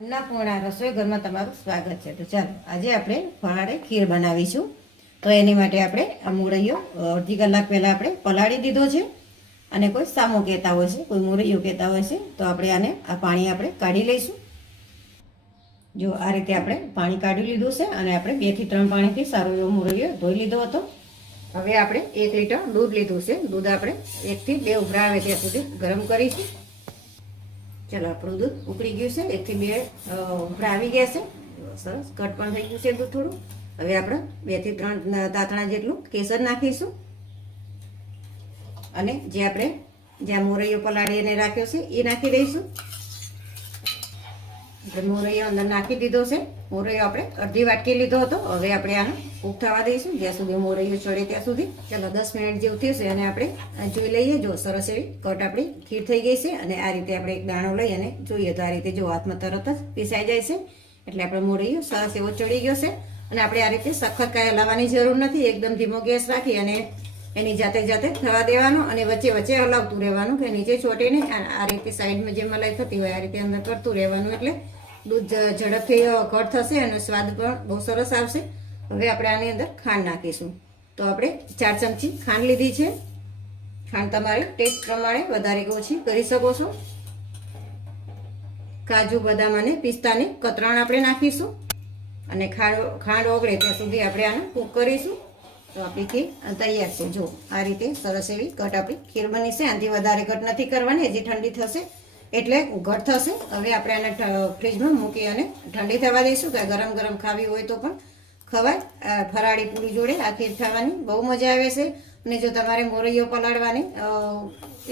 અન્નપૂર્ણા રસોઈ ઘરમાં તમારું સ્વાગત છે। તો ચાલો આજે આપણે ફરાળે ખીર બનાવીશું। તો એની માટે આપણે આ મુરૈયો અડધી કલાક પહેલાં આપણે પલાળી દીધો છે અને કોઈ સામો કહેતા હોય છે, કોઈ મુરૈયો કહેતા હોય છે। તો આપણે આને આ પાણી આપણે કાઢી લઈશું। જો આ રીતે આપણે પાણી કાઢી લીધું છે અને આપણે 2 થી 3 પાણીથી સારો એવો મુરૈયો ધોઈ લીધો હતો। હવે આપણે 1 લીટર દૂધ લીધું છે। દૂધ આપણે 1 થી 2 ઉભરા આવે ત્યાં સુધી ગરમ કરીશું। ચાલો આપણું દૂધ ઉકળી ગયું છે, 1 થી 2 ઉભરા આવી ગયા છે, સરસ કટ પણ થઈ ગયું છે દૂધ થોડું। હવે આપણે 2 થી 3 તાતણા જેટલું કેસર નાખીશું અને જે આપણે જ્યાં મોરૈયો પલાળીને રાખ્યો છે એ નાખી દઈશું। આપણે મોરૈયો અંદર નાખી દીધો છે। મોરૈયો આપણે અડધી વાટકી લીધો હતો। હવે આપણે આને કૂક થવા દઈશું જ્યાં સુધી મોરૈયો ચડે ત્યાં સુધી। ચાલો 10 મિનિટ જેવું થયું છે અને આપણે જોઈ લઈએ। જો સરસ એવી કટ આપણી ખીર થઈ ગઈ છે અને આ રીતે આપણે એક દાણો લઈ અને જોઈએ તો આ રીતે જો હાથમાં તરત જ પીસાઈ જાય છે, એટલે આપણે મોરૈયો સરસ એવો ચડી ગયો છે। અને આપણે આ રીતે સખત કાંઈ હલાવવાની જરૂર નથી, એકદમ ધીમો ગેસ રાખી અને એની જાતે જાતે થવા દેવાનો અને વચ્ચે વચ્ચે હલાવતું રહેવાનું કે નીચે ચોટે નહીં। આ રીતે સાઈડમાં જે મલાઈ થતી હોય આ રીતે અંદર કરતું રહેવાનું, એટલે દૂધ ઝડપથી ઘટ થશે અને સ્વાદ પણ બહુ સરસ આવશે। હવે આપણે આની અંદર ખાંડ નાખીશું। તો આપણે 4 ચમચી ખાંડ લીધી છે। ખાંડ તમારે ટેસ્ટ પ્રમાણે વધારે કે ઓછી કરી શકો છો। કાજુ, બદામ અને પિસ્તાની કતરાણ આપણે નાખીશું અને ખાંડ ઓગળે ત્યાં સુધી આપણે આને કૂક કરીશું। તો આપણી ખીર તૈયાર છે। જો આ રીતે સરસ એવી ઘટ આપણી ખીર બની છે। આનાથી વધારે ઘટ નથી કરવાની, હજી ઠંડી થશે એટલે ઘટ થશે। હવે આપણે આને ફ્રીજમાં મૂકી અને ઠંડી થવા દઈશું કે ગરમ ગરમ ખાવી હોય તો પણ ખવાય। ફરાળી પૂરી જોડે આ ખીર ખાવાની બહુ મજા આવે છે। અને જો તમારે મોરૈયો પલાળવાની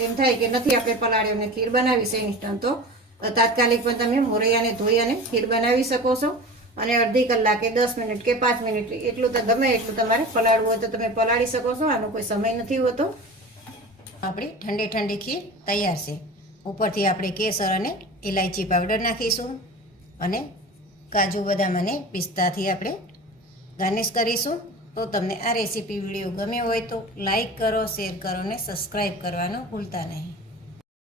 એમ થાય કે નથી આપણે પલાળ્યો અને ખીર બનાવી છે ઇન્સ્ટન્ટ, તો તાત્કાલિક પણ તમે મોરૈયાને ધોઈ અને ખીર બનાવી શકો છો। અને અડધી કલાક કે 10 મિનિટ કે 5 મિનિટ એટલું તો ગમે એટલું તમારે પલાળવું હોય તો તમે પલાળી શકો છો, આનો કોઈ સમય નથી હોતો। આપણી ઠંડી ઠંડી ખીર તૈયાર છે। ઉપરથી આપણે કેસર અને ઇલાયચી પાવડર નાખીશું અને કાજુ, બદામ અને પિસ્તાથી આપણે ગાર્નિશ કરીશું। તો તમને આ રેસીપી વિડીયો ગમ્યો હોય તો લાઈક કરો, શેર કરો અને સબસ્ક્રાઈબ કરવાનું ભૂલતા નહીં।